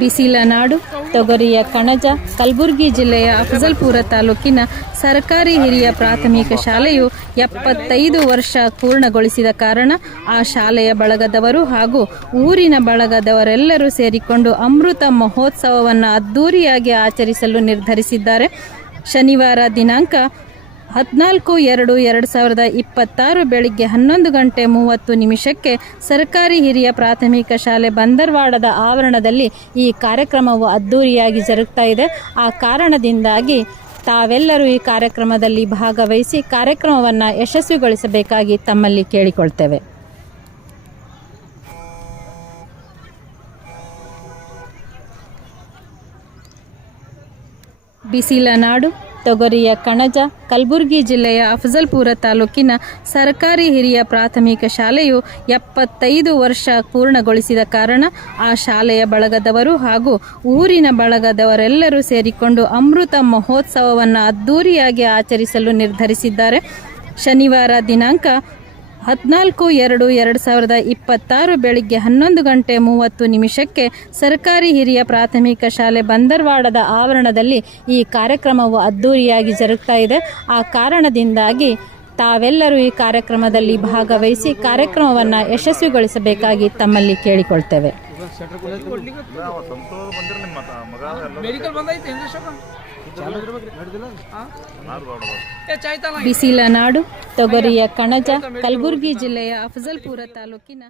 ಬಿಸಿಲ ನಾಡು ತೊಗರಿಯ ಕಣಜ, ಕಲಬುರಗಿ ಜಿಲ್ಲೆಯ ಅಫಜಲ್ಪುರ ತಾಲೂಕಿನ ಸರ್ಕಾರಿ ಹಿರಿಯ ಪ್ರಾಥಮಿಕ ಶಾಲೆಯು ಎಪ್ಪತ್ತೈದು ವರ್ಷ ಪೂರ್ಣಗೊಳಿಸಿದ ಕಾರಣ ಆ ಶಾಲೆಯ ಬಳಗದವರು ಹಾಗೂ ಊರಿನ ಬಳಗದವರೆಲ್ಲರೂ ಸೇರಿಕೊಂಡು ಅಮೃತ ಮಹೋತ್ಸವವನ್ನು ಅದ್ದೂರಿಯಾಗಿ ಆಚರಿಸಲು ನಿರ್ಧರಿಸಿದ್ದಾರೆ. ಶನಿವಾರ ದಿನಾಂಕ ಹದಿನಾಲ್ಕು ಎರಡು ಎರಡು ಸಾವಿರದ ಇಪ್ಪತ್ತಾರು ಬೆಳಿಗ್ಗೆ ಹನ್ನೊಂದು ಗಂಟೆ ಮೂವತ್ತು ನಿಮಿಷಕ್ಕೆ ಸರ್ಕಾರಿ ಹಿರಿಯ ಪ್ರಾಥಮಿಕ ಶಾಲೆ ಬಂದರ್ವಾಡದ ಆವರಣದಲ್ಲಿ ಈ ಕಾರ್ಯಕ್ರಮವು ಅದ್ದೂರಿಯಾಗಿ ಜರುಗ್ತಾ ಇದೆ. ಆ ಕಾರಣದಿಂದಾಗಿ ತಾವೆಲ್ಲರೂ ಈ ಕಾರ್ಯಕ್ರಮದಲ್ಲಿ ಭಾಗವಹಿಸಿ ಕಾರ್ಯಕ್ರಮವನ್ನು ಯಶಸ್ವಿಗೊಳಿಸಬೇಕಾಗಿ ತಮ್ಮಲ್ಲಿ ಕೇಳಿಕೊಳ್ತೇವೆ. ಬಿಸಿಲ ನಾಡು ತೊಗರಿಯ ಕಣಜ ಕಲಬುರಗಿ ಜಿಲ್ಲೆಯ ಅಫಜಲ್ಪುರ ತಾಲೂಕಿನ ಸರ್ಕಾರಿ ಹಿರಿಯ ಪ್ರಾಥಮಿಕ ಶಾಲೆಯು ಎಪ್ಪತ್ತೈದು ವರ್ಷ ಪೂರ್ಣಗೊಳಿಸಿದ ಕಾರಣ ಆ ಶಾಲೆಯ ಬಳಗದವರು ಹಾಗೂ ಊರಿನ ಬಳಗದವರೆಲ್ಲರೂ ಸೇರಿಕೊಂಡು ಅಮೃತ ಮಹೋತ್ಸವವನ್ನು ಅದ್ದೂರಿಯಾಗಿ ಆಚರಿಸಲು ನಿರ್ಧರಿಸಿದ್ದಾರೆ. ಶನಿವಾರ ದಿನಾಂಕ ಹದಿನಾಲ್ಕು ಎರಡು ಎರಡು ಸಾವಿರದ ಇಪ್ಪತ್ತಾರು ಬೆಳಿಗ್ಗೆ ಹನ್ನೊಂದು ಗಂಟೆ ಮೂವತ್ತು ನಿಮಿಷಕ್ಕೆ ಸರ್ಕಾರಿ ಹಿರಿಯ ಪ್ರಾಥಮಿಕ ಶಾಲೆ ಬಂದರ್ವಾಡದ ಆವರಣದಲ್ಲಿ ಈ ಕಾರ್ಯಕ್ರಮವು ಅದ್ದೂರಿಯಾಗಿ ಜರುಗ್ತಾ ಇದೆ. ಆ ಕಾರಣದಿಂದಾಗಿ ತಾವೆಲ್ಲರೂ ಈ ಕಾರ್ಯಕ್ರಮದಲ್ಲಿ ಭಾಗವಹಿಸಿ ಕಾರ್ಯಕ್ರಮವನ್ನು ಯಶಸ್ವಿಗೊಳಿಸಬೇಕಾಗಿ ತಮ್ಮಲ್ಲಿ ಕೇಳಿಕೊಳ್ತೇವೆ. ಮೆಡಿಕಲ್ ಬಂದೈತೆ ಇಂಗ್ಲೀಷ್ ಏ ಚಾಯ್ತಲ್ಲ ಬಿಸಿಲ ನಾಡು ತೊಗರಿಯ ಕಣಜ ಕಲಬುರಗಿ ಜಿಲ್ಲೆಯ ಅಫಜಲ್ಪುರ ತಾಲೂಕಿನ